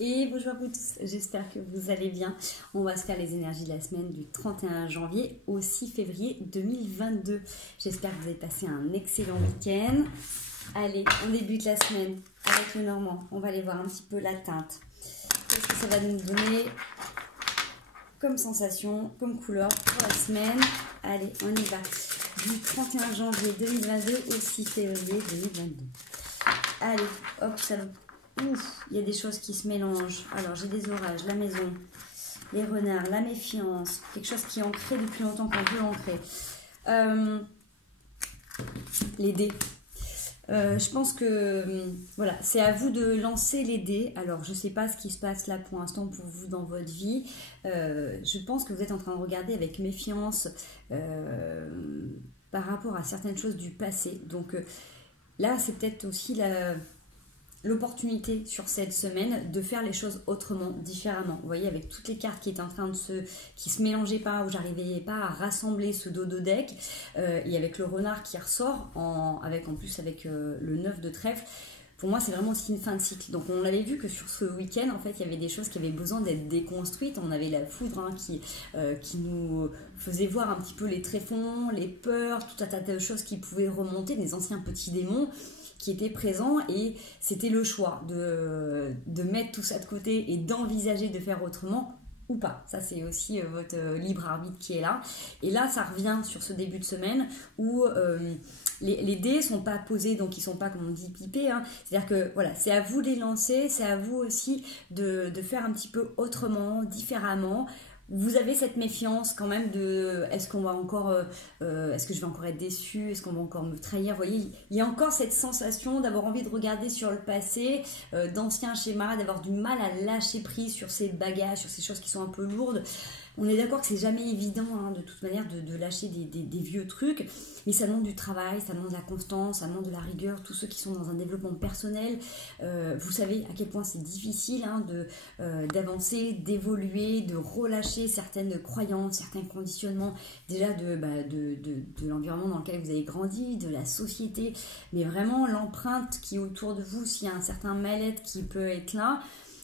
Et bonjour à vous tous, j'espère que vous allez bien. On va se faire les énergies de la semaine du 31 janvier au 6 février 2022. J'espère que vous avez passé un excellent week-end. Allez, on débute la semaine avec le Normand. On va aller voir un petit peu la teinte. Qu'est-ce que ça va nous donner comme sensation, comme couleur pour la semaine? Allez, on y va. Du 31 janvier 2022 au 6 février 2022. Allez, hop, ça va. Ouf, il y a des choses qui se mélangent. Alors, j'ai des orages, la maison, les renards, la méfiance, quelque chose qui est ancré depuis longtemps, qu'on veut ancrer. Les dés. Je pense que voilà, c'est à vous de lancer les dés. Alors, je ne sais pas ce qui se passe là pour l'instant pour vous dans votre vie. Je pense que vous êtes en train de regarder avec méfiance par rapport à certaines choses du passé. Donc, là, c'est peut-être aussi l'opportunité sur cette semaine de faire les choses autrement, différemment. Vous voyez, avec toutes les cartes qui étaient en train de qui se mélangeaient pas, où j'arrivais pas à rassembler ce dodo deck, et avec le renard qui ressort, avec le 9 de trèfle. Pour moi, c'est vraiment aussi une fin de cycle. Donc, on avait vu que sur ce week-end, en fait, il y avait des choses qui avaient besoin d'être déconstruites. On avait la foudre qui nous faisait voir un petit peu les tréfonds, les peurs, tout un tas de choses qui pouvaient remonter, des anciens petits démons qui étaient présents, et c'était le choix de mettre tout ça de côté et d'envisager de faire autrement ou pas. Ça, c'est aussi votre libre arbitre qui est là. Et là, ça revient sur ce début de semaine où les dés sont pas posés, donc ils sont pas, comme on dit, pipés. Hein. C'est-à-dire que voilà, c'est à vous de les lancer, c'est à vous aussi de faire un petit peu autrement, différemment. Vous avez cette méfiance quand même de est-ce qu'on va encore est-ce que je vais encore être déçu, est-ce qu'on va encore me trahir. Vous voyez, il y a encore cette sensation d'avoir envie de regarder sur le passé, d'anciens schémas, d'avoir du mal à lâcher prise sur ces bagages, sur ces choses qui sont un peu lourdes. On est d'accord que c'est jamais évident hein, de toute manière de lâcher des vieux trucs, mais ça demande du travail, ça demande de la constance, ça demande de la rigueur. Tous ceux qui sont dans un développement personnel, vous savez à quel point c'est difficile hein, d'avancer, d'évoluer, de relâcher certaines croyances, certains conditionnements déjà de l'environnement dans lequel vous avez grandi, de la société, mais vraiment l'empreinte qui est autour de vous, s'il y a un certain mal-être qui peut être là,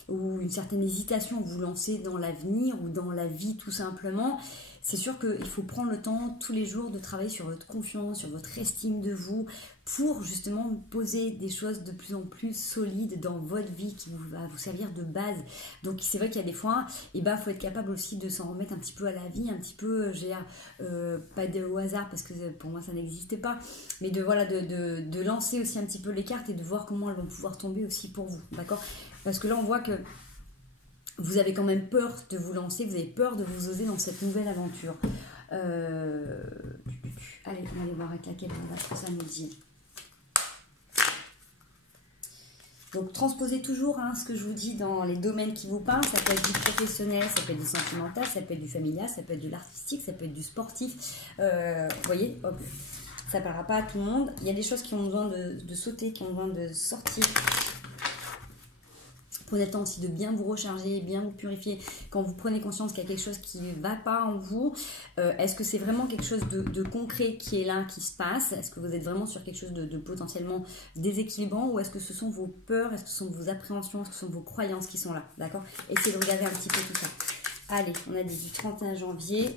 ou une certaine hésitation à vous lancer dans l'avenir ou dans la vie tout simplement, c'est sûr qu'il faut prendre le temps tous les jours de travailler sur votre confiance, sur votre estime de vous, pour justement poser des choses de plus en plus solides dans votre vie qui va vous servir de base. Donc c'est vrai qu'il y a des fois, il faut être capable aussi de s'en remettre un petit peu à la vie, un petit peu, pas au hasard parce que pour moi ça n'existait pas, mais de lancer aussi un petit peu les cartes et de voir comment elles vont pouvoir tomber aussi pour vous, d'accord? Parce que là on voit que vous avez quand même peur de vous lancer, vous avez peur de vous oser dans cette nouvelle aventure. Allez, on va aller voir avec laquelle on va, ce que ça nous dit. Donc transposez toujours hein, ce que je vous dis dans les domaines qui vous parlent. Ça peut être du professionnel, ça peut être du sentimental, ça peut être du familial, ça peut être de l'artistique, ça peut être du sportif. Vous voyez, hop, ça ne parlera pas à tout le monde. Il y a des choses qui ont besoin de sauter, qui ont besoin de sortir. Prenez le temps aussi de bien vous recharger, bien vous purifier. Quand vous prenez conscience qu'il y a quelque chose qui ne va pas en vous, est-ce que c'est vraiment quelque chose de concret qui est là, qui se passe? Est-ce que vous êtes vraiment sur quelque chose de potentiellement déséquilibrant, ou est-ce que ce sont vos peurs, est-ce que ce sont vos appréhensions, est-ce que ce sont vos croyances qui sont là? D'accord? Essayez de regarder un petit peu tout ça. Allez, on a dit du 31 janvier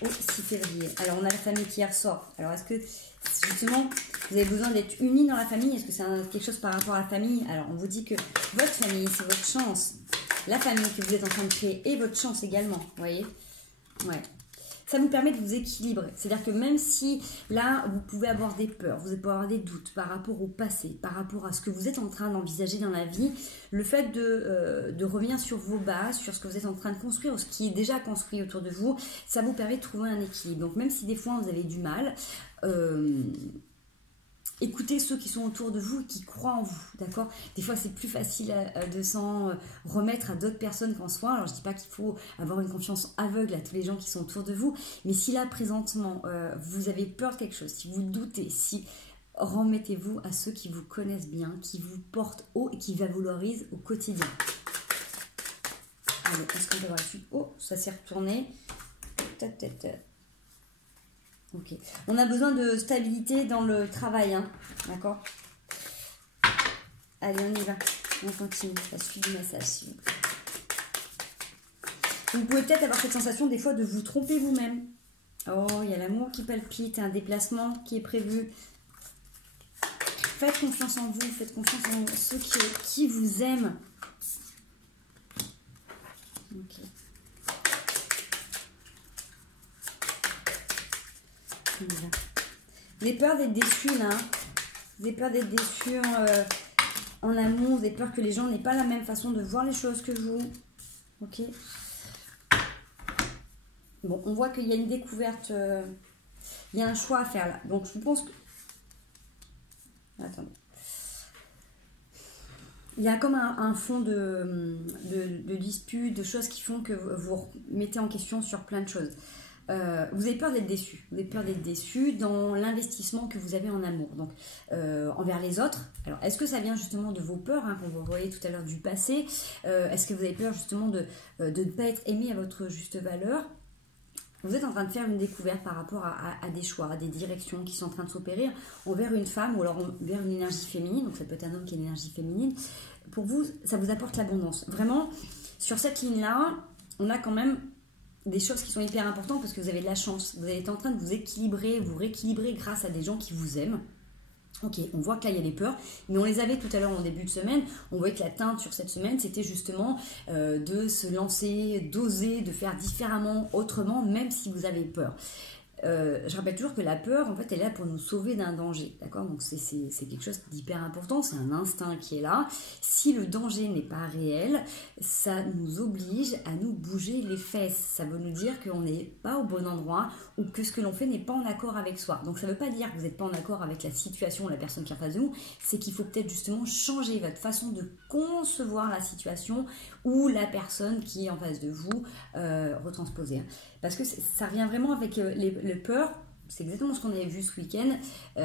au 6 février. Alors, on a la famille qui ressort. Alors, est-ce que, justement, vous avez besoin d'être unis dans la famille? Est-ce que c'est quelque chose par rapport à la famille? Alors, on vous dit que votre famille, c'est votre chance. La famille que vous êtes en train de créer est votre chance également. Vous voyez? Ouais. Ça vous permet de vous équilibrer. C'est-à-dire que même si, là, vous pouvez avoir des peurs, vous pouvez avoir des doutes par rapport au passé, par rapport à ce que vous êtes en train d'envisager dans la vie, le fait de revenir sur vos bases, sur ce que vous êtes en train de construire, ou ce qui est déjà construit autour de vous, ça vous permet de trouver un équilibre. Donc, même si des fois, vous avez du mal, écoutez ceux qui sont autour de vous et qui croient en vous, d'accord? Des fois, c'est plus facile de s'en remettre à d'autres personnes qu'en soi. Alors, je ne dis pas qu'il faut avoir une confiance aveugle à tous les gens qui sont autour de vous, mais si là, présentement, vous avez peur de quelque chose, si vous doutez, remettez-vous à ceux qui vous connaissent bien, qui vous portent haut et qui vous valorisent au quotidien. Allez, est-ce qu'on peut voir la suite? Oh, ça s'est retourné. Ok. On a besoin de stabilité dans le travail, hein, d'accord? Allez, on y va. On continue la suite du massage, s'il vous plaît. Vous pouvez peut-être avoir cette sensation des fois de vous tromper vous-même. Oh, il y a l'amour qui palpite, un déplacement qui est prévu. Faites confiance en vous, faites confiance en ceux qui vous aiment. Ok. Voilà. Vous avez peur d'être déçu là. Vous avez peur d'être déçu en amour. Vous avez peur que les gens n'aient pas la même façon de voir les choses que vous. Ok. Bon, on voit qu'il y a une découverte. Il y a un choix à faire là. Donc je pense que... Attendez. Il y a comme un fond de disputes, de choses qui font que vous mettez en question sur plein de choses. Vous avez peur d'être déçu. Vous avez peur d'être déçu dans l'investissement que vous avez en amour. Donc, envers les autres. Alors, est-ce que ça vient justement de vos peurs, hein, qu'on vous voyait tout à l'heure du passé? Est-ce que vous avez peur justement de ne pas être aimé à votre juste valeur? Vous êtes en train de faire une découverte par rapport à des choix, à des directions qui sont en train de s'opérer envers une femme ou alors envers une énergie féminine. Donc ça peut être un homme qui a une énergie féminine. Pour vous, ça vous apporte l'abondance. Vraiment, sur cette ligne-là, on a quand même des choses qui sont hyper importantes parce que vous avez de la chance. Vous êtes en train de vous équilibrer, vous rééquilibrer grâce à des gens qui vous aiment. Ok, on voit que là il y a des peurs, mais on les avait tout à l'heure en début de semaine. On voyait que la teinte sur cette semaine, c'était justement de se lancer, d'oser, de faire différemment, autrement, même si vous avez peur. Je rappelle toujours que la peur, en fait, elle est là pour nous sauver d'un danger, d'accord? Donc c'est quelque chose d'hyper important, c'est un instinct qui est là. Si le danger n'est pas réel, ça nous oblige à nous bouger les fesses. Ça veut nous dire qu'on n'est pas au bon endroit ou que ce que l'on fait n'est pas en accord avec soi. Donc ça ne veut pas dire que vous n'êtes pas en accord avec la situation ou la personne qui est en face de vous, c'est qu'il faut peut-être justement changer votre façon de concevoir la situation ou la personne qui est en face de vous, retransposer. Parce que ça revient vraiment avec les peurs. C'est exactement ce qu'on avait vu ce week-end. À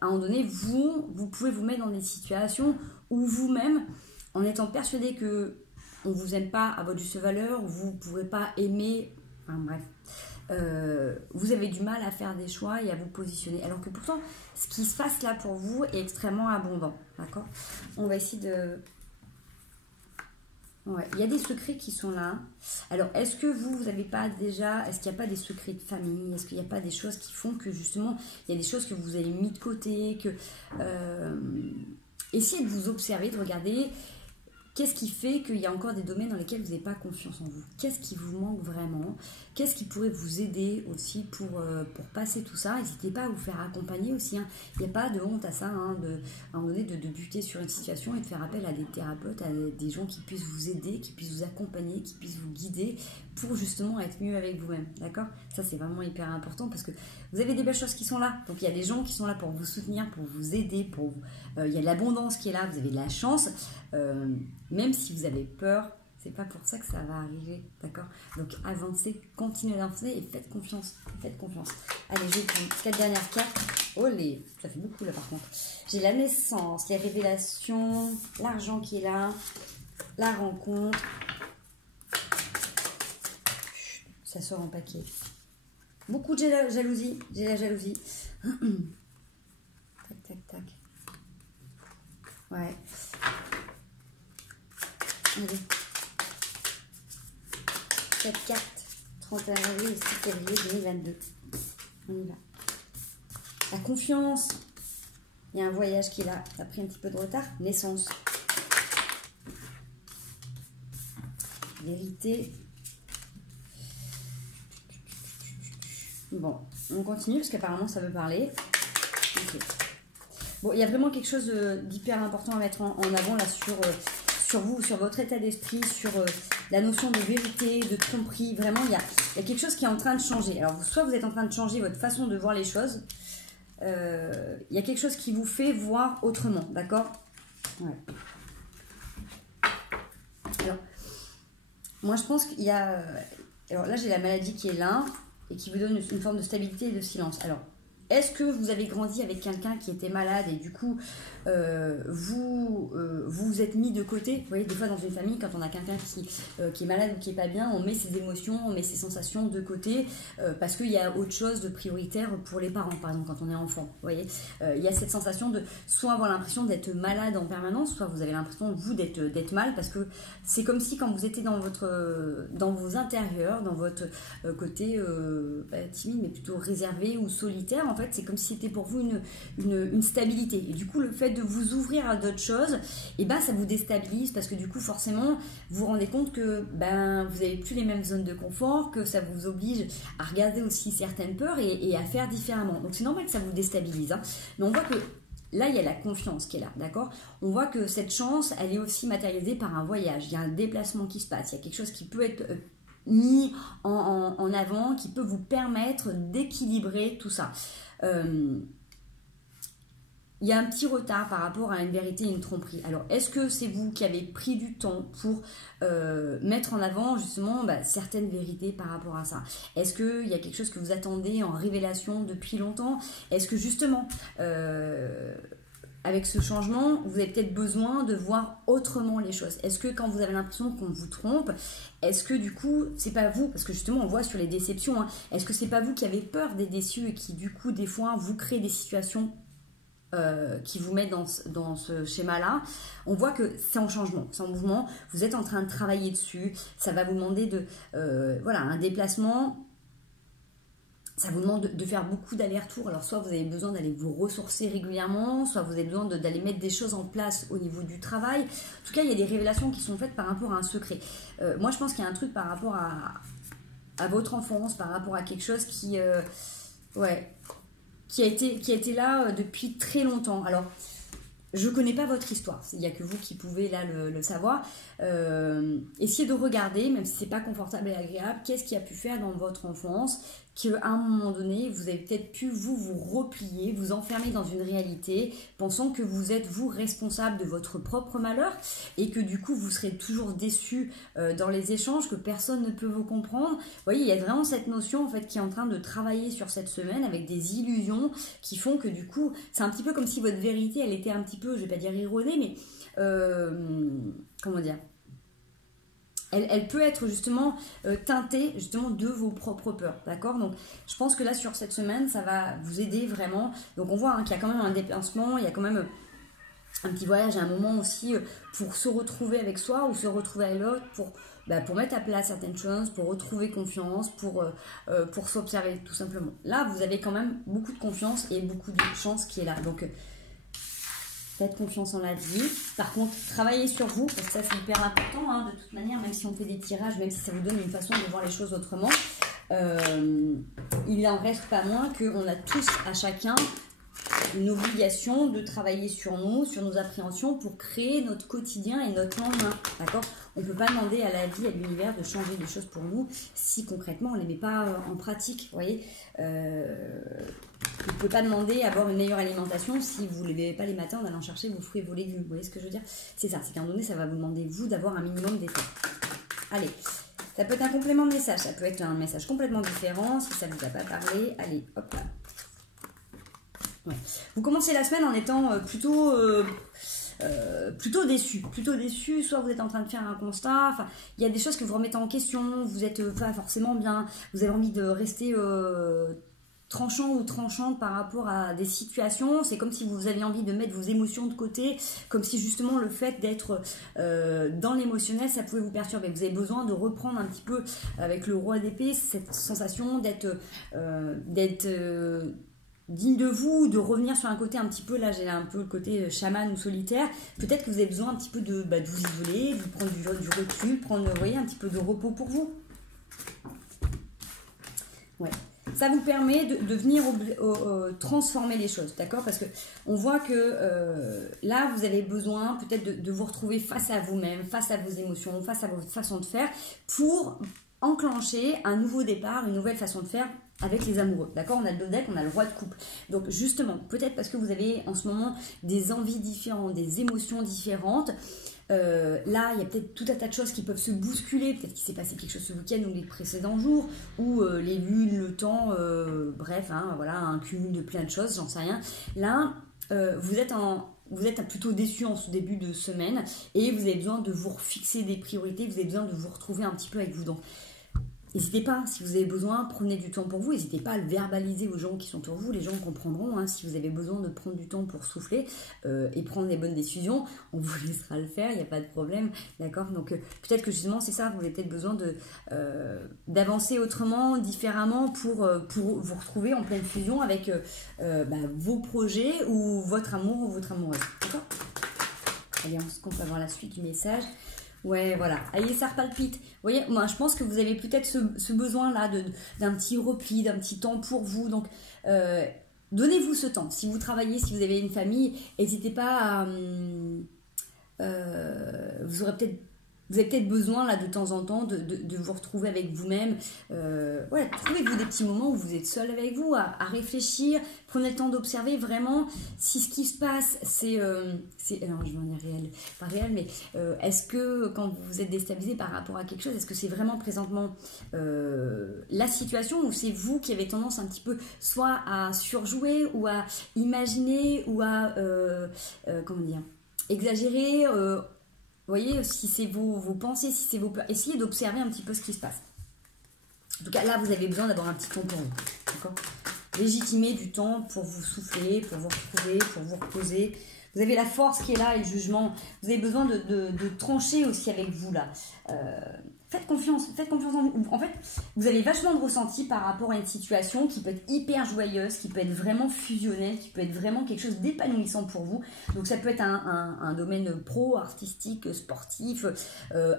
un moment donné, vous pouvez vous mettre dans des situations où vous-même, en étant persuadé que on ne vous aime pas à votre juste valeur, vous ne pouvez pas aimer, enfin bref, vous avez du mal à faire des choix et à vous positionner. Alors que pourtant, ce qui se passe là pour vous est extrêmement abondant. D'accord? On va essayer de... Ouais, il y a des secrets qui sont là. Alors, est-ce que vous n'avez pas déjà... Est-ce qu'il n'y a pas des secrets de famille? Est-ce qu'il n'y a pas des choses qui font que, justement, il y a des choses que vous avez mis de côté que essayez de vous observer, de regarder qu'est-ce qui fait qu'il y a encore des domaines dans lesquels vous n'avez pas confiance en vous. Qu'est-ce qui vous manque vraiment? Qu'est-ce qui pourrait vous aider aussi pour passer tout ça? N'hésitez pas à vous faire accompagner aussi. Hein. Il n'y a pas de honte à ça, hein, à un moment donné, de buter sur une situation et de faire appel à des thérapeutes, à des gens qui puissent vous aider, qui puissent vous accompagner, qui puissent vous guider pour justement être mieux avec vous-même. D'accord? Ça, c'est vraiment hyper important parce que vous avez des belles choses qui sont là. Donc, il y a des gens qui sont là pour vous soutenir, pour vous aider, il y a de l'abondance qui est là, vous avez de la chance. Même si vous avez peur, c'est pas pour ça que ça va arriver, d'accord? Donc avancez, continuez d'avancer et faites confiance, faites confiance. Allez, je vais prendre 4 dernières cartes. Oh ça fait beaucoup là par contre. J'ai la naissance, les révélations, l'argent qui est là, la rencontre. Ça sort en paquet. Beaucoup de jalousie, j'ai la jalousie. Tac, tac, tac. Ouais. Allez. 4 cartes, 31 avril et 6 février 2022. On y va. La confiance. Il y a un voyage qui est là. Ça a pris un petit peu de retard. Naissance. Vérité. Bon, on continue parce qu'apparemment ça veut parler. Okay. Bon, il y a vraiment quelque chose d'hyper important à mettre en avant là sur vous, sur votre état d'esprit, sur la notion de vérité, de tromperie. Vraiment, il y a quelque chose qui est en train de changer. Alors, soit vous êtes en train de changer votre façon de voir les choses, il y a quelque chose qui vous fait voir autrement, d'accord? Ouais. Alors, moi, je pense qu'il y a... alors là, j'ai la maladie qui est là et qui vous donne une forme de stabilité et de silence. Alors, est-ce que vous avez grandi avec quelqu'un qui était malade et du coup vous vous êtes mis de côté? Vous voyez, des fois dans une famille, quand on a quelqu'un qui est malade ou qui est pas bien, on met ses émotions, on met ses sensations de côté parce qu'il y a autre chose de prioritaire pour les parents, par exemple quand on est enfant. Vous voyez, il y a cette sensation de soit avoir l'impression d'être malade en permanence, soit vous avez l'impression vous d'être mal, parce que c'est comme si quand vous étiez dans vos intérieurs, dans votre côté timide mais plutôt réservé ou solitaire, en fait c'est comme si c'était pour vous une stabilité, et du coup le fait de vous ouvrir à d'autres choses, et ça vous déstabilise, parce que du coup forcément vous vous rendez compte que vous n'avez plus les mêmes zones de confort, que ça vous oblige à regarder aussi certaines peurs et à faire différemment. Donc c'est normal que ça vous déstabilise, hein. Mais on voit que là, il y a la confiance qui est là, d'accord? On voit que cette chance, elle est aussi matérialisée par un voyage. Il y a un déplacement qui se passe. Il y a quelque chose qui peut être mis en avant, qui peut vous permettre d'équilibrer tout ça. Il y a un petit retard par rapport à une vérité et une tromperie. Alors, est-ce que c'est vous qui avez pris du temps pour mettre en avant justement certaines vérités par rapport à ça? Est-ce qu'il y a quelque chose que vous attendez en révélation depuis longtemps? Est-ce que justement, avec ce changement, vous avez peut-être besoin de voir autrement les choses? Est-ce que quand vous avez l'impression qu'on vous trompe, est-ce que du coup, c'est pas vous, parce que justement on voit sur les déceptions, hein, est-ce que c'est pas vous qui avez peur des déçus et qui du coup des fois vous créez des situations qui vous met dans ce schéma-là? On voit que c'est en changement, c'est en mouvement, vous êtes en train de travailler dessus, ça va vous demander un déplacement, ça vous demande de faire beaucoup d'allers-retours. Alors soit vous avez besoin d'aller vous ressourcer régulièrement, soit vous avez besoin d'aller mettre des choses en place au niveau du travail. En tout cas, il y a des révélations qui sont faites par rapport à un secret. Moi, je pense qu'il y a un truc par rapport à votre enfance, par rapport à quelque chose qui a été là depuis très longtemps. Alors, je ne connais pas votre histoire, il n'y a que vous qui pouvez là le savoir. Essayez de regarder, même si ce n'est pas confortable et agréable, qu'est-ce qui a pu faire dans votre enfance, qu'à un moment donné, vous avez peut-être pu vous replier, vous enfermer dans une réalité, pensant que vous êtes vous responsable de votre propre malheur, et que du coup vous serez toujours déçu dans les échanges, que personne ne peut vous comprendre. Vous voyez, il y a vraiment cette notion en fait qui est en train de travailler sur cette semaine avec des illusions qui font que du coup, c'est un petit peu comme si votre vérité, elle était un petit peu, je vais pas dire erronée, mais comment dire, elle peut être justement teintée justement de vos propres peurs, d'accord? Donc je pense que là sur cette semaine ça va vous aider vraiment. Donc on voit qu'il y a quand même un déplacement, il y a quand même un petit voyage à un moment aussi pour se retrouver avec soi ou se retrouver avec l'autre, pour mettre à plat certaines choses, pour retrouver confiance, pour s'observer tout simplement. Là vous avez quand même beaucoup de confiance et beaucoup de chance qui est là, donc faites confiance en la vie. Par contre, travaillez sur vous, parce que ça c'est hyper important, hein, de toute manière, même si on fait des tirages, même si ça vous donne une façon de voir les choses autrement, il n'en reste pas moins qu'on a tous à chacun une obligation de travailler sur nous, sur nos appréhensions pour créer notre quotidien et notre lendemain, d'accord? On ne peut pas demander à la vie, à l'univers de changer les choses pour nous si concrètement on ne les met pas en pratique, vous voyez. On ne peut pas demander à avoir une meilleure alimentation si vous ne les buvez pas les matins en allant chercher vos fruits et vos légumes, vous voyez ce que je veux dire? C'est ça, c'est qu'à un moment donné, ça va vous demander, vous, d'avoir un minimum d'effort. Allez, ça peut être un complément de message, ça peut être un message complètement différent, si ça ne vous a pas parlé, allez, hop là. Ouais. Vous commencez la semaine en étant plutôt déçu, soit vous êtes en train de faire un constat, enfin, il y a des choses que vous remettez en question, vous n'êtes pas forcément bien, vous avez envie de rester tranchant ou tranchante par rapport à des situations, c'est comme si vous aviez envie de mettre vos émotions de côté, comme si justement le fait d'être dans l'émotionnel, ça pouvait vous perturber. Vous avez besoin de reprendre un petit peu avec le roi d'épée, cette sensation d'être digne de vous, de revenir sur un côté un petit peu, là j'ai un peu le côté chaman ou solitaire, peut-être que vous avez besoin un petit peu de vous isoler, de prendre du recul, prendre, vous voyez, un petit peu de repos pour vous. Ouais. Ça vous permet de venir transformer les choses, d'accord? Parce que on voit que là, vous avez besoin peut-être de vous retrouver face à vous-même, face à vos émotions, face à votre façon de faire, pour enclencher un nouveau départ, une nouvelle façon de faire avec les amoureux, d'accord? On a le dos deck, on a le roi de coupe. Donc justement, peut-être parce que vous avez en ce moment des envies différentes, des émotions différentes, Là, il y a peut-être tout un tas de choses qui peuvent se bousculer. Peut-être qu'il s'est passé quelque chose ce week-end ou les précédents jours, ou les lunes, le temps, bref, hein, voilà, un cumul de plein de choses, j'en sais rien. Là, vous êtes plutôt déçu en ce début de semaine et vous avez besoin de vous fixer des priorités, vous avez besoin de vous retrouver un petit peu avec vous. Donc, n'hésitez pas, si vous avez besoin, prenez du temps pour vous. N'hésitez pas à le verbaliser aux gens qui sont autour de vous. Les gens comprendront. Hein, si vous avez besoin de prendre du temps pour souffler et prendre les bonnes décisions, on vous laissera le faire, il n'y a pas de problème. D'accord. Donc, peut-être que justement, c'est ça. Vous avez peut-être besoin d'avancer autrement, différemment pour vous retrouver en pleine fusion avec vos projets ou votre amour ou votre amoureuse. D'accord. Allez, on va voir la suite du message. Ouais, voilà. Allez, ça repalpite. Vous voyez, moi, je pense que vous avez peut-être ce besoin-là d'un petit repli, d'un petit temps pour vous. Donc, donnez-vous ce temps. Si vous travaillez, si vous avez une famille, n'hésitez pas à... vous avez peut-être besoin, là, de temps en temps, de vous retrouver avec vous-même. Trouvez-vous des petits moments où vous êtes seul avec vous, à réfléchir. Prenez le temps d'observer vraiment si ce qui se passe, non, je vais en dire réel, pas réel, mais est-ce que quand vous êtes déstabilisé par rapport à quelque chose, est-ce que c'est vraiment présentement la situation ou c'est vous qui avez tendance un petit peu soit à surjouer ou à imaginer ou à, exagérer vous voyez, si c'est vos pensées, si c'est vos peurs, essayez d'observer un petit peu ce qui se passe. En tout cas, là, vous avez besoin d'avoir un petit temps pour vous. D'accord ? Légitimer du temps pour vous souffler, pour vous retrouver, pour vous reposer. Vous avez la force qui est là et le jugement. Vous avez besoin de trancher aussi avec vous, là. Faites confiance en vous. En fait, vous avez vachement de ressenti par rapport à une situation qui peut être hyper joyeuse, qui peut être vraiment fusionnelle, qui peut être vraiment quelque chose d'épanouissant pour vous. Donc ça peut être un domaine pro, artistique, sportif,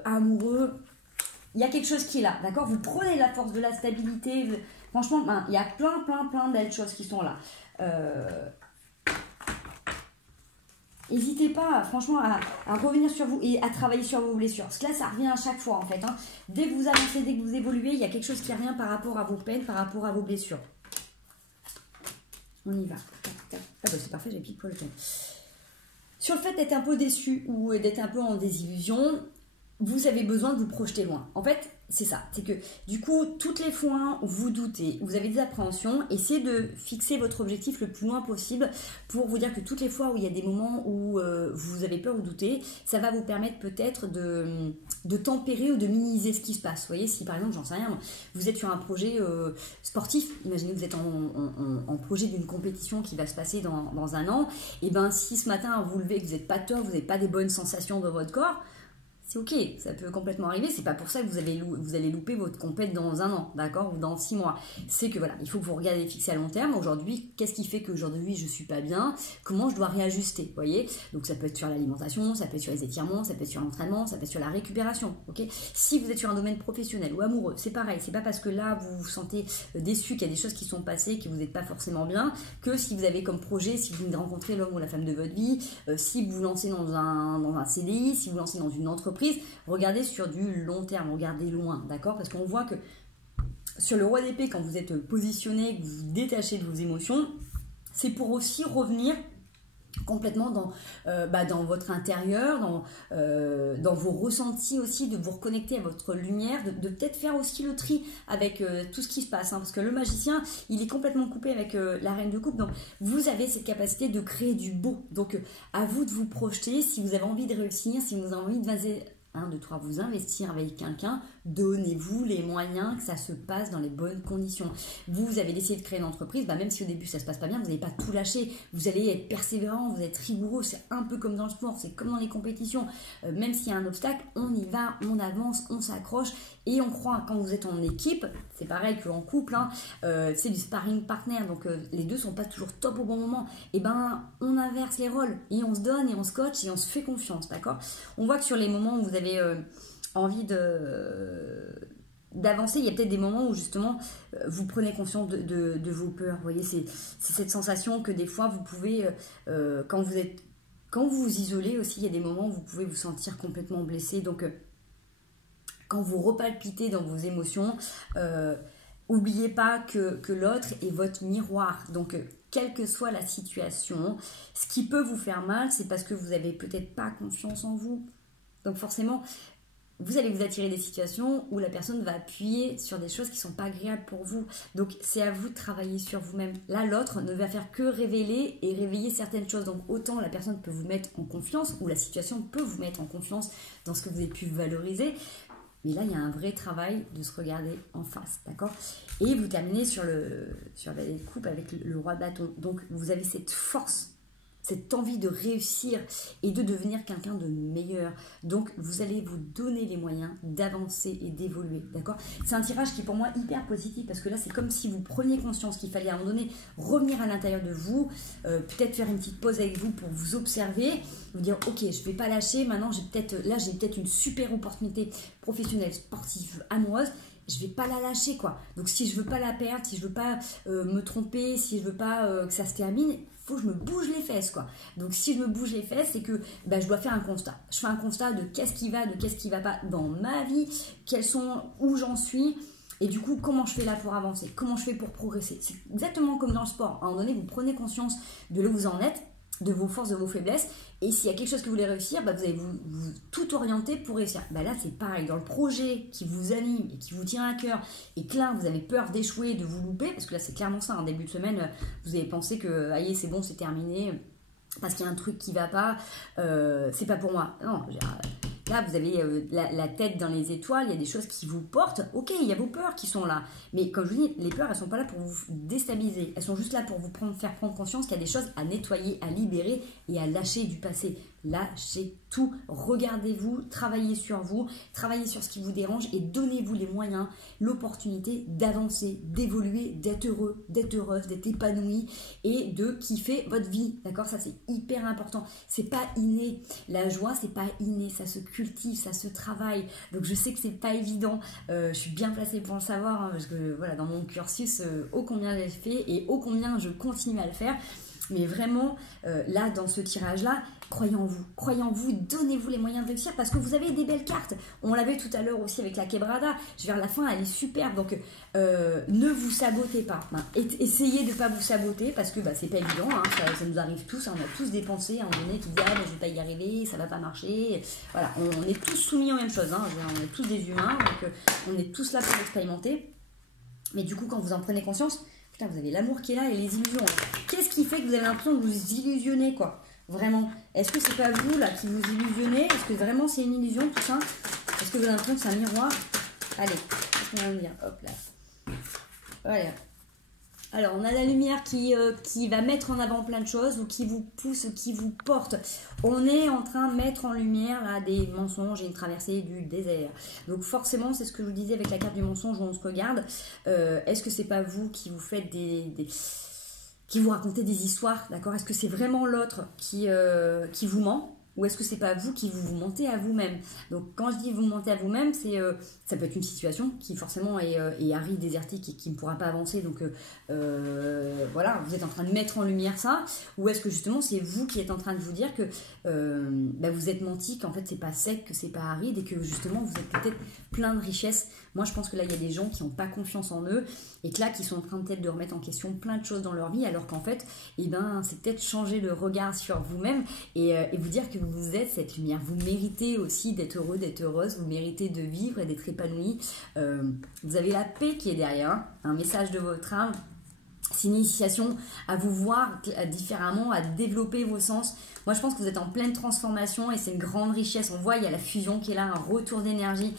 amoureux. Il y a quelque chose qui est là, d'accord ? Vous prenez la force de la stabilité. Franchement, il y a plein de belles choses qui sont là. N'hésitez pas, franchement, à revenir sur vous et à travailler sur vos blessures. Parce que là, ça revient à chaque fois, en fait. Hein. Dès que vous avancez, dès que vous évoluez, il y a quelque chose qui revient par rapport à vos peines, par rapport à vos blessures. On y va. C'est parfait, j'ai pile poil le temps. Sur le fait d'être un peu déçu ou d'être un peu en désillusion, vous avez besoin de vous projeter loin. En fait, c'est ça. C'est que, du coup, toutes les fois où vous doutez, vous avez des appréhensions, essayez de fixer votre objectif le plus loin possible pour vous dire que toutes les fois où il y a des moments où vous avez peur ou doutez, ça va vous permettre peut-être de tempérer ou de minimiser ce qui se passe. Vous voyez, si par exemple, j'en sais rien, vous êtes sur un projet sportif, imaginez que vous êtes en projet d'une compétition qui va se passer dans un an, et bien si ce matin vous levez, que vous n'êtes pas top, vous n'avez pas des bonnes sensations dans votre corps, c'est ok, ça peut complètement arriver, c'est pas pour ça que vous allez louper votre compète dans un an, d'accord, ou dans 6 mois. C'est que voilà, il faut que vous regardiez fixer à long terme. Aujourd'hui, qu'est-ce qui fait qu'aujourd'hui je suis pas bien? Comment je dois réajuster, vous voyez? Donc ça peut être sur l'alimentation, ça peut être sur les étirements, ça peut être sur l'entraînement, ça peut être sur la récupération, ok? Si vous êtes sur un domaine professionnel ou amoureux, c'est pareil, c'est pas parce que là vous vous sentez déçu qu'il y a des choses qui sont passées, que vous n'êtes pas forcément bien, que si vous avez comme projet, si vous venez de rencontrer l'homme ou la femme de votre vie, si vous vous lancez dans un CDI, si vous vous lancez dans une entreprise, regardez sur du long terme, regardez loin, d'accord? Parce qu'on voit que sur le roi d'épée, quand vous êtes positionné, que vous vous détachez de vos émotions, c'est pour aussi revenir complètement dans votre intérieur, dans vos ressentis aussi, de vous reconnecter à votre lumière, de peut-être faire aussi le tri avec tout ce qui se passe, hein, parce que le magicien, il est complètement coupé avec la reine de coupe, donc vous avez cette capacité de créer du beau, donc à vous de vous projeter, si vous avez envie de réussir, si vous avez envie de vous investir avec quelqu'un, donnez-vous les moyens que ça se passe dans les bonnes conditions. Vous avez décidé de créer une entreprise, même si au début ça se passe pas bien, vous n'allez pas tout lâcher, vous allez être persévérant, vous allez être rigoureux, c'est un peu comme dans le sport, c'est comme dans les compétitions, même s'il y a un obstacle, on y va, on avance, on s'accroche et on croit. Quand vous êtes en équipe, c'est pareil qu'en couple, hein, c'est du sparring partner, donc les deux sont pas toujours top au bon moment, et on inverse les rôles et on se donne et on se coach et on se fait confiance, d'accord? On voit que sur les moments où vous avez envie d'avancer, il y a peut-être des moments où justement vous prenez conscience de vos peurs. Vous voyez, c'est cette sensation que des fois vous pouvez, quand vous vous isolez aussi, il y a des moments où vous pouvez vous sentir complètement blessé. Donc quand vous repalpitez dans vos émotions, n'oubliez pas que l'autre est votre miroir. Donc quelle que soit la situation, ce qui peut vous faire mal, c'est parce que vous n'avez peut-être pas confiance en vous. Donc forcément, vous allez vous attirer des situations où la personne va appuyer sur des choses qui ne sont pas agréables pour vous. Donc c'est à vous de travailler sur vous-même. Là, l'autre ne va faire que révéler et réveiller certaines choses. Donc autant la personne peut vous mettre en confiance, ou la situation peut vous mettre en confiance dans ce que vous avez pu valoriser. Mais là, il y a un vrai travail de se regarder en face, d'accord? Et vous terminez sur la coupe avec le roi de bâton. Donc vous avez cette force, cette envie de réussir et de devenir quelqu'un de meilleur. Donc, vous allez vous donner les moyens d'avancer et d'évoluer, d'accord? C'est un tirage qui est pour moi hyper positif parce que là, c'est comme si vous preniez conscience qu'il fallait à un moment donné revenir à l'intérieur de vous, peut-être faire une petite pause avec vous pour vous observer, vous dire, ok, je ne vais pas lâcher, maintenant, j'ai peut-être une super opportunité professionnelle, sportive, amoureuse, je ne vais pas la lâcher, quoi. Donc, si je ne veux pas la perdre, si je ne veux pas me tromper, si je ne veux pas que ça se termine, faut que je me bouge les fesses, quoi. Donc si je me bouge les fesses, c'est que je dois faire un constat. Je fais un constat de qu'est-ce qui va, de qu'est-ce qui va pas dans ma vie, où j'en suis, et du coup, comment je fais là pour avancer, comment je fais pour progresser. C'est exactement comme dans le sport. À un moment donné, vous prenez conscience de là où vous en êtes, de vos forces, de vos faiblesses, et s'il y a quelque chose que vous voulez réussir, vous allez vous tout orienter pour réussir. Là, c'est pareil, dans le projet qui vous anime et qui vous tient à cœur, et que là, vous avez peur d'échouer, de vous louper, parce que là, c'est clairement ça, en début de semaine, vous avez pensé que, allez, c'est bon, c'est terminé, parce qu'il y a un truc qui va pas, c'est pas pour moi. Non, là, vous avez la tête dans les étoiles, il y a des choses qui vous portent. Ok, il y a vos peurs qui sont là. Mais comme je vous dis, les peurs, elles ne sont pas là pour vous déstabiliser. Elles sont juste là pour vous faire prendre conscience qu'il y a des choses à nettoyer, à libérer et à lâcher du passé. Lâchez tout. Regardez-vous, travaillez sur vous, travaillez sur ce qui vous dérange et donnez-vous les moyens, l'opportunité d'avancer, d'évoluer, d'être heureux, d'être heureuse, d'être épanoui et de kiffer votre vie. D'accord? Ça, c'est hyper important. C'est pas inné. La joie, c'est pas inné. Ça se cultive, ça se travaille. Donc, je sais que c'est pas évident. Je suis bien placée pour le savoir hein, parce que voilà, dans mon cursus, ô combien j'ai fait et ô combien je continue à le faire. Mais vraiment, là, dans ce tirage-là, croyez en vous, donnez-vous les moyens de réussir parce que vous avez des belles cartes. On l'avait tout à l'heure aussi avec la quebrada. Vers la fin, elle est superbe. Donc, ne vous sabotez pas. Essayez de ne pas vous saboter parce que c'est pas évident. Hein, ça nous arrive tous. Hein, on a tous des pensées à un moment donné qui disent « Ah, mais je ne vais pas y arriver, ça ne va pas marcher. » Voilà, on est tous soumis aux mêmes choses. Hein, on est tous des humains. Donc, on est tous là pour expérimenter. Mais du coup, quand vous en prenez conscience... Putain, vous avez l'amour qui est là et les illusions. Qu'est-ce qui fait que vous avez l'impression de vous illusionner, quoi? Vraiment. Est-ce que c'est pas vous, là, qui vous illusionnez? Est-ce que vraiment c'est une illusion, tout ça? Est-ce que vous avez l'impression que c'est un miroir? Allez, qu'est-ce qu'on va me dire? Hop là. Voilà. Alors, on a la lumière qui va mettre en avant plein de choses ou qui vous pousse, qui vous porte. On est en train de mettre en lumière là, des mensonges et une traversée du désert. Donc forcément, c'est ce que je vous disais avec la carte du mensonge où on se regarde. Est-ce que c'est pas vous qui vous faites qui vous racontez des histoires, d'accord? Est-ce que c'est vraiment l'autre qui vous ment? Ou est-ce que c'est pas vous qui vous mentez à vous-même? Donc quand je dis vous mentez à vous-même, ça peut être une situation qui forcément est aride, désertique et qui ne pourra pas avancer. Donc voilà, vous êtes en train de mettre en lumière ça. Ou est-ce que justement c'est vous qui êtes en train de vous dire que vous êtes menti, qu'en fait c'est pas sec, que c'est pas aride et que justement vous êtes peut-être plein de richesses. Moi je pense que là il y a des gens qui n'ont pas confiance en eux et que là qui sont en train peut-être de remettre en question plein de choses dans leur vie alors qu'en fait c'est peut-être changer le regard sur vous-même et vous dire que vous êtes cette lumière. Vous méritez aussi d'être heureux, d'être heureuse, vous méritez de vivre et d'être épanoui. Vous avez la paix qui est derrière, un message de votre âme. C'est une initiation à vous voir différemment, à développer vos sens. Moi, je pense que vous êtes en pleine transformation et c'est une grande richesse. On voit, il y a la fusion qui est là, un retour d'énergie.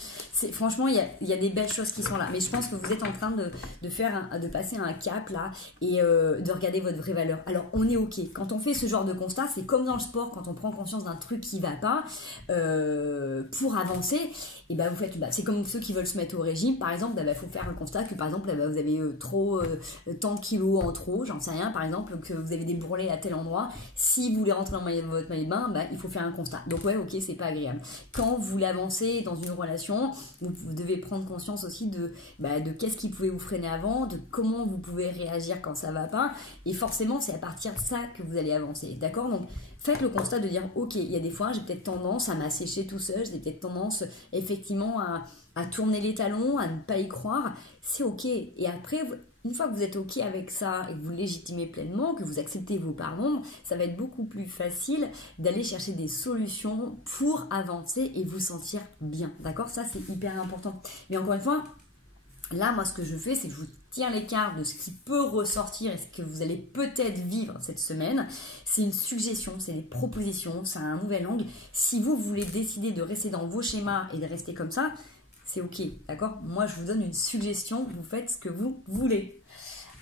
Franchement, il y a des belles choses qui sont là. Mais je pense que vous êtes en train de passer un cap là et de regarder votre vraie valeur. Alors, on est OK. Quand on fait ce genre de constat, c'est comme dans le sport, quand on prend conscience d'un truc qui ne va pas, pour avancer, et vous faites, c'est comme ceux qui veulent se mettre au régime. Par exemple, faut faire un constat que, par exemple, vous avez trop tant de kilos en trop, j'en sais rien, par exemple, que vous avez des bourrelets à tel endroit. Si vous voulez rentrer dans votre maillot de bain, il faut faire un constat. Donc ouais, ok, c'est pas agréable. Quand vous voulez avancer dans une relation, vous devez prendre conscience aussi de qu'est-ce qui pouvait vous freiner avant, de comment vous pouvez réagir quand ça va pas. Et forcément, c'est à partir de ça que vous allez avancer. D'accord? Donc, faites le constat de dire, ok, il y a des fois, j'ai peut-être tendance à m'assécher tout seul, j'ai peut-être tendance, effectivement, à tourner les talons, à ne pas y croire. C'est ok. Et après, une fois que vous êtes OK avec ça et que vous légitimez pleinement, que vous acceptez vos parts d'ombre, ça va être beaucoup plus facile d'aller chercher des solutions pour avancer et vous sentir bien. D'accord? Ça, c'est hyper important. Mais encore une fois, là, moi, ce que je fais, c'est que je vous tire les cartes de ce qui peut ressortir et ce que vous allez peut-être vivre cette semaine. C'est une suggestion, c'est des propositions, c'est un nouvel angle. Si vous voulez décider de rester dans vos schémas et de rester comme ça, c'est OK, d'accord? Moi, je vous donne une suggestion, vous faites ce que vous voulez.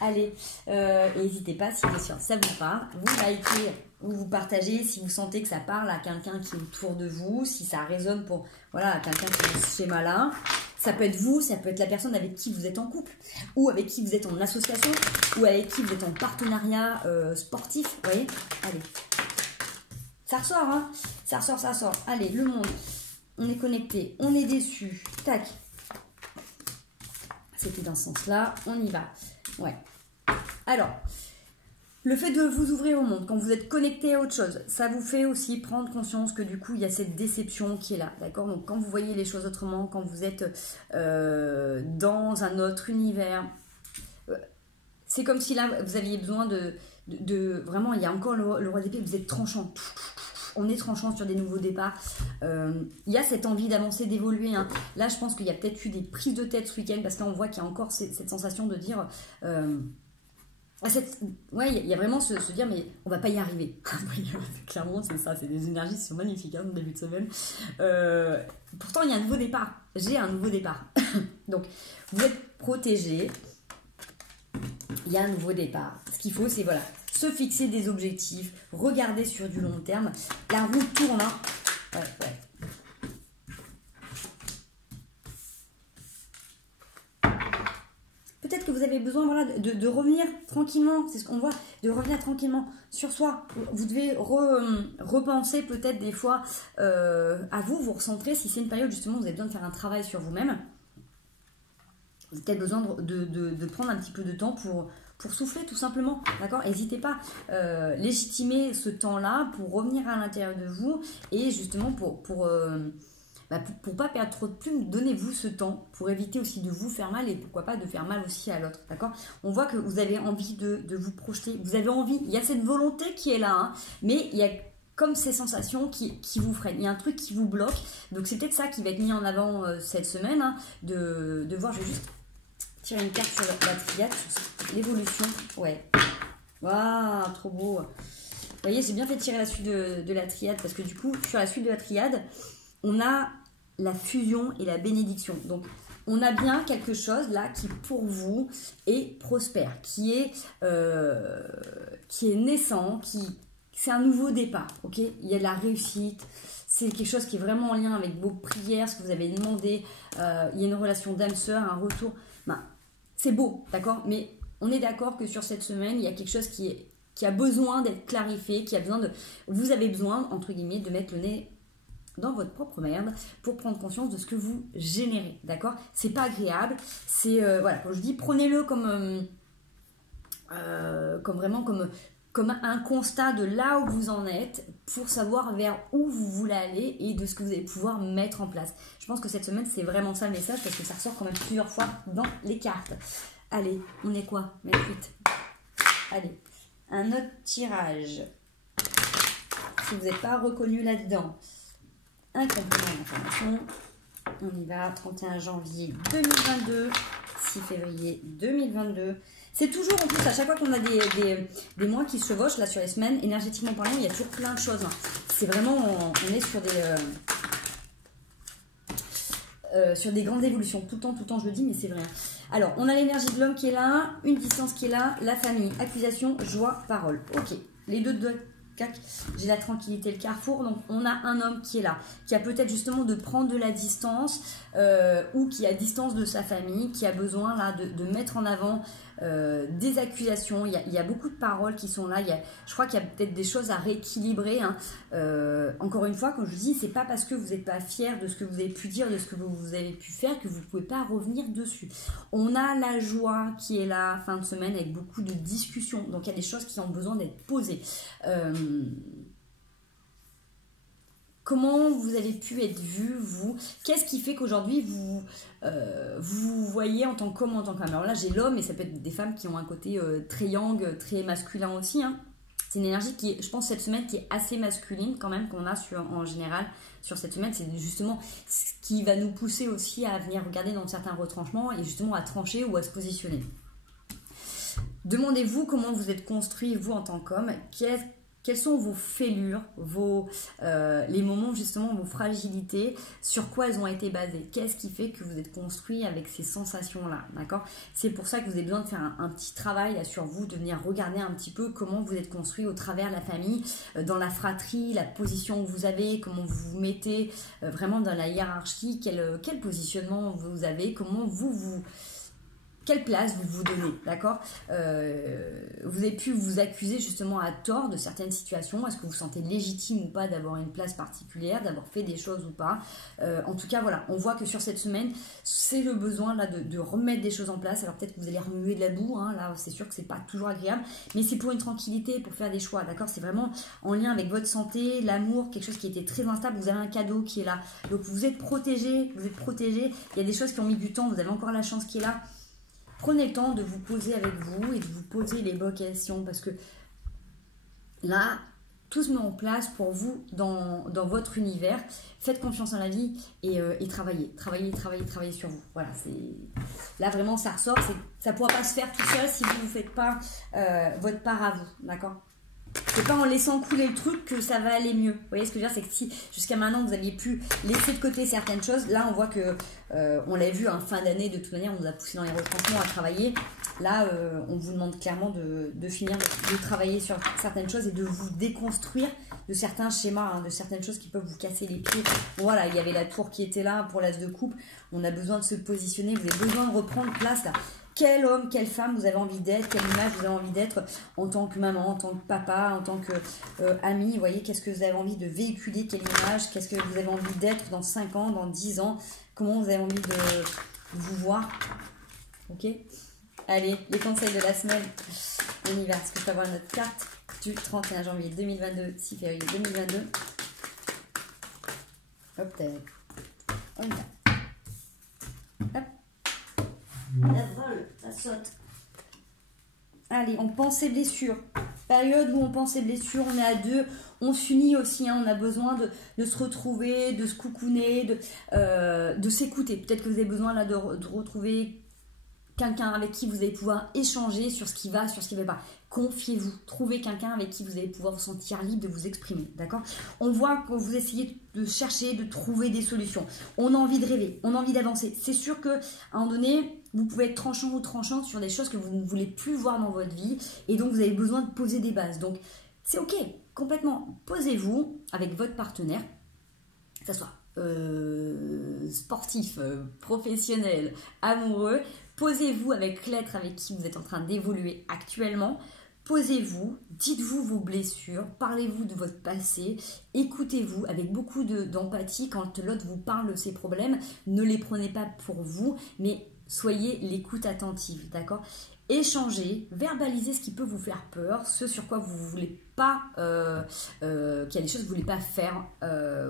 Allez, n'hésitez pas, si bien sûr ça vous parle, vous likez ou vous partagez si vous sentez que ça parle à quelqu'un qui est autour de vous, si ça résonne pour voilà, quelqu'un qui est dans ce schéma-là. Ça peut être vous, ça peut être la personne avec qui vous êtes en couple, ou avec qui vous êtes en association, ou avec qui vous êtes en partenariat sportif, vous voyez? Allez, ça ressort, hein? Ça ressort, ça ressort. Allez, le monde, on est connecté, on est déçu, tac. C'était dans ce sens-là, on y va. Ouais. Alors, le fait de vous ouvrir au monde, quand vous êtes connecté à autre chose, ça vous fait aussi prendre conscience que du coup, il y a cette déception qui est là, d'accord? Donc, quand vous voyez les choses autrement, quand vous êtes dans un autre univers, c'est comme si là, vous aviez besoin de vraiment, il y a encore le roi d'épée, vous êtes tranchant. On est tranchant sur des nouveaux départs. Il y a cette envie d'avancer, d'évoluer. Hein. Là, je pense qu'il y a peut-être eu des prises de tête ce week-end parce qu'on voit qu'il y a encore cette sensation de dire... ouais, il y a vraiment se dire, mais on va pas y arriver. Clairement, c'est ça. C'est des énergies qui sont magnifiques hein, au début de semaine. Pourtant, il y a un nouveau départ. J'ai un nouveau départ. Donc, vous êtes protégé. Il y a un nouveau départ. Ce qu'il faut, c'est voilà, se fixer des objectifs, regarder sur du long terme. La roue tourne. Hein. Ouais. Peut-être que vous avez besoin voilà, de revenir tranquillement, c'est ce qu'on voit, de revenir tranquillement sur soi. Vous devez repenser peut-être des fois à vous recentrer. Si c'est une période justement où vous avez besoin de faire un travail sur vous-même, vous avez peut-être besoin de prendre un petit peu de temps pour souffler tout simplement, d'accord? N'hésitez pas, légitimer ce temps-là pour revenir à l'intérieur de vous et justement pour pas perdre trop de plumes, donnez-vous ce temps pour éviter aussi de vous faire mal et pourquoi pas de faire mal aussi à l'autre, d'accord? On voit que vous avez envie de vous projeter, vous avez envie, il y a cette volonté qui est là, hein, mais il y a comme ces sensations qui vous freinent, il y a un truc qui vous bloque, donc c'est peut-être ça qui va être mis en avant cette semaine, hein, de voir, je vais juste tirer une carte sur la triade, sur l'évolution, ouais, waouh, trop beau, vous voyez, j'ai bien fait tirer la suite de la triade parce que du coup, sur la suite de la triade, on a la fusion et la bénédiction. Donc, on a bien quelque chose là qui, pour vous, est prospère, qui est naissant, c'est un nouveau départ, ok? Il y a de la réussite, c'est quelque chose qui est vraiment en lien avec vos prières, ce que vous avez demandé, il y a une relation d'âme-sœur, un retour. Ben, c'est beau, d'accord? Mais on est d'accord que sur cette semaine, il y a quelque chose qui a besoin d'être clarifié, vous avez besoin, entre guillemets, de mettre le nez dans votre propre merde pour prendre conscience de ce que vous générez, d'accord? C'est pas agréable, c'est, voilà, quand je dis, prenez-le comme un constat de là où vous en êtes pour savoir vers où vous voulez aller et de ce que vous allez pouvoir mettre en place. Je pense que cette semaine, c'est vraiment ça le message parce que ça ressort quand même plusieurs fois dans les cartes. Allez, on est quoi? 28. Allez, un autre tirage. Si vous n'êtes pas reconnu là-dedans, un complément d'information. On y va, 31 janvier 2022, 6 février 2022. C'est toujours, en plus, à chaque fois qu'on a des mois qui se chevauchent, là, sur les semaines, énergétiquement parlant, il y a toujours plein de choses. Hein. C'est vraiment, on est sur des grandes évolutions. Tout le temps, je le dis, mais c'est vrai. Alors, on a l'énergie de l'homme qui est là, une distance qui est là, la famille, accusation, joie, parole. Ok, les deux j'ai la tranquillité, le carrefour, donc on a un homme qui est là, qui a peut-être justement de prendre de la distance ou qui a distance de sa famille, qui a besoin là de mettre en avant des accusations. Il y a beaucoup de paroles qui sont là, je crois qu'il y a peut-être des choses à rééquilibrer, hein. Encore une fois, comme je vous dis, c'est pas parce que vous n'êtes pas fier de ce que vous avez pu dire, de ce que vous avez pu faire que vous ne pouvez pas revenir dessus. On a la joie qui est là fin de semaine avec beaucoup de discussions, donc il y a des choses qui ont besoin d'être posées. comment vous avez pu être vu, vous, qu'est-ce qui fait qu'aujourd'hui vous vous voyez en tant qu'homme, en tant que femme. Alors là j'ai l'homme, et ça peut être des femmes qui ont un côté très yang, très masculin aussi, hein. C'est une énergie qui est, je pense, cette semaine qui est assez masculine quand même, qu'on a en général sur cette semaine. C'est justement ce qui va nous pousser aussi à venir regarder dans certains retranchements et justement à trancher ou à se positionner. Demandez-vous comment vous êtes construit, vous, en tant qu'homme. Quelles sont vos fêlures, les moments, justement, vos fragilités, sur quoi elles ont été basées? Qu'est-ce qui fait que vous êtes construit avec ces sensations-là, d'accord? C'est pour ça que vous avez besoin de faire un petit travail là, sur vous, de venir regarder un petit peu comment vous êtes construit au travers de la famille, dans la fratrie, la position que vous avez, comment vous vous mettez vraiment dans la hiérarchie, quel positionnement vous avez, comment quelle place vous vous donnez, d'accord? Vous avez pu vous accuser justement à tort de certaines situations. Est-ce que vous vous sentez légitime ou pas d'avoir une place particulière, d'avoir fait des choses ou pas? En tout cas, voilà, on voit que sur cette semaine, c'est le besoin là de remettre des choses en place. Alors peut-être que vous allez remuer de la boue, hein, là c'est sûr que c'est pas toujours agréable, mais c'est pour une tranquillité, pour faire des choix, d'accord? C'est vraiment en lien avec votre santé, l'amour, quelque chose qui était très instable. Vous avez un cadeau qui est là, donc vous êtes protégé, vous êtes protégé. Il y a des choses qui ont mis du temps, vous avez encore la chance qui est là. Prenez le temps de vous poser avec vous et de vous poser les bonnes questions, parce que là, tout se met en place pour vous dans votre univers. Faites confiance en la vie et travaillez sur vous. Voilà, là vraiment ça ressort. Ça ne pourra pas se faire tout seul si vous ne faites pas votre part à vous, d'accord? C'est pas en laissant couler le truc que ça va aller mieux. Vous voyez ce que je veux dire? C'est que si jusqu'à maintenant vous aviez pu laisser de côté certaines choses, là on voit que, on l'a vu en fin d'année, de toute manière on nous a poussé dans les retranchements à travailler. Là on vous demande clairement de finir de travailler sur certaines choses et de vous déconstruire de certains schémas, hein, de certaines choses qui peuvent vous casser les pieds. Voilà, il y avait la tour qui était là pour l'as de coupe. On a besoin de se positionner, vous avez besoin de reprendre place là. Quel homme, quelle femme vous avez envie d'être, quelle image vous avez envie d'être en tant que maman, en tant que papa, en tant que ami. Vous voyez, qu'est-ce que vous avez envie de véhiculer, quelle image, qu'est-ce que vous avez envie d'être dans 5 ans, dans 10 ans, comment vous avez envie de vous voir. Ok? Allez, les conseils de la semaine. On y va. Est-ce que je peux avoir notre carte du 31 janvier 2022, 6 février 2022. Hop, on y va. Hop. La vole, ça saute. Allez, on pense ses blessures. Période où on pense ses blessures, on est à deux, on s'unit aussi, hein, on a besoin de se retrouver, de se coucouner, de s'écouter. Peut-être que vous avez besoin là de retrouver quelqu'un avec qui vous allez pouvoir échanger sur ce qui va, sur ce qui ne va pas. Confiez-vous, trouvez quelqu'un avec qui vous allez pouvoir vous sentir libre de vous exprimer, d'accord? On voit que vous essayez de chercher, de trouver des solutions. On a envie de rêver, on a envie d'avancer. C'est sûr qu'à un moment donné, vous pouvez être tranchant ou tranchante sur des choses que vous ne voulez plus voir dans votre vie et donc vous avez besoin de poser des bases. Donc c'est ok, complètement. Posez-vous avec votre partenaire, que ce soit sportif, professionnel, amoureux. Posez-vous avec l'être avec qui vous êtes en train d'évoluer actuellement. Posez-vous, dites-vous vos blessures, parlez-vous de votre passé, écoutez-vous avec beaucoup d'empathie quand l'autre vous parle de ses problèmes. Ne les prenez pas pour vous, mais soyez l'écoute attentive, d'accord? Échangez, verbalisez ce qui peut vous faire peur, ce sur quoi vous ne voulez pas, qu'il y a des choses que vous ne voulez pas faire.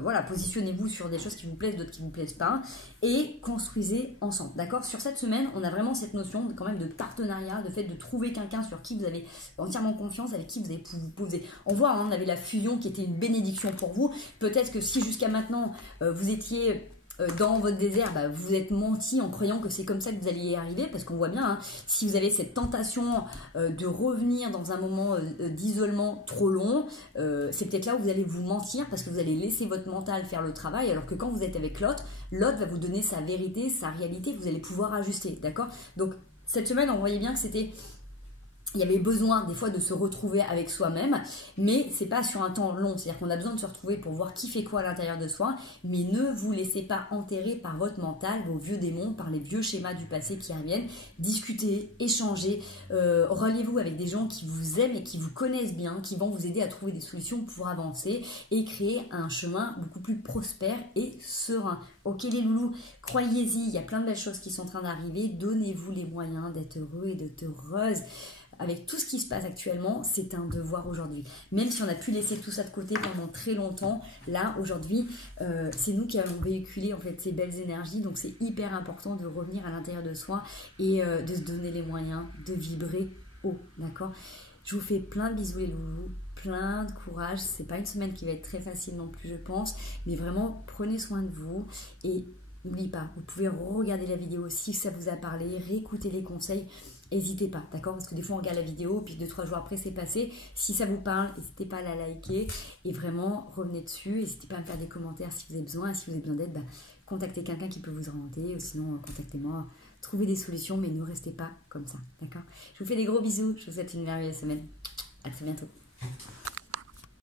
Voilà, positionnez-vous sur des choses qui vous plaisent, d'autres qui ne vous plaisent pas, et construisez ensemble, d'accord? Sur cette semaine, on a vraiment cette notion quand même de partenariat, de fait de trouver quelqu'un sur qui vous avez entièrement confiance, avec qui vous allez vous poser. On voit, hein, on avait la fusion qui était une bénédiction pour vous. Peut-être que si jusqu'à maintenant, vous étiez dans votre désert, bah, vous êtes menti en croyant que c'est comme ça que vous alliez y arriver, parce qu'on voit bien, hein, si vous avez cette tentation de revenir dans un moment d'isolement trop long, c'est peut-être là où vous allez vous mentir, parce que vous allez laisser votre mental faire le travail, alors que quand vous êtes avec l'autre va vous donner sa vérité, sa réalité, vous allez pouvoir ajuster, d'accord? Donc cette semaine, on voyait bien que il y avait besoin des fois de se retrouver avec soi-même, mais c'est pas sur un temps long, c'est-à-dire qu'on a besoin de se retrouver pour voir qui fait quoi à l'intérieur de soi, mais ne vous laissez pas enterrer par votre mental, vos vieux démons, par les vieux schémas du passé qui reviennent. Discutez, échangez, reliez-vous avec des gens qui vous aiment et qui vous connaissent bien, qui vont vous aider à trouver des solutions pour avancer et créer un chemin beaucoup plus prospère et serein. Ok les loulous, croyez-y, il y a plein de belles choses qui sont en train d'arriver, donnez-vous les moyens d'être heureux et d'être heureuse. avec tout ce qui se passe actuellement, c'est un devoir aujourd'hui. Même si on a pu laisser tout ça de côté pendant très longtemps, là, aujourd'hui, c'est nous qui allons véhiculer en fait ces belles énergies. Donc, c'est hyper important de revenir à l'intérieur de soi et de se donner les moyens de vibrer haut, d'accord? Je vous fais plein de bisous les loulous, plein de courage. C'est pas une semaine qui va être très facile non plus, je pense. Mais vraiment, prenez soin de vous et n'oubliez pas, vous pouvez regarder la vidéo si ça vous a parlé, réécouter les conseils. N'hésitez pas, d'accord? Parce que des fois on regarde la vidéo, puis 2-3 jours après c'est passé. Si ça vous parle, n'hésitez pas à la liker et vraiment revenez dessus. N'hésitez pas à me faire des commentaires si vous avez besoin. Et si vous avez besoin d'aide, contactez quelqu'un qui peut vous orienter ou sinon contactez-moi. Trouvez des solutions, mais ne restez pas comme ça, d'accord? Je vous fais des gros bisous. Je vous souhaite une merveilleuse semaine. À très bientôt.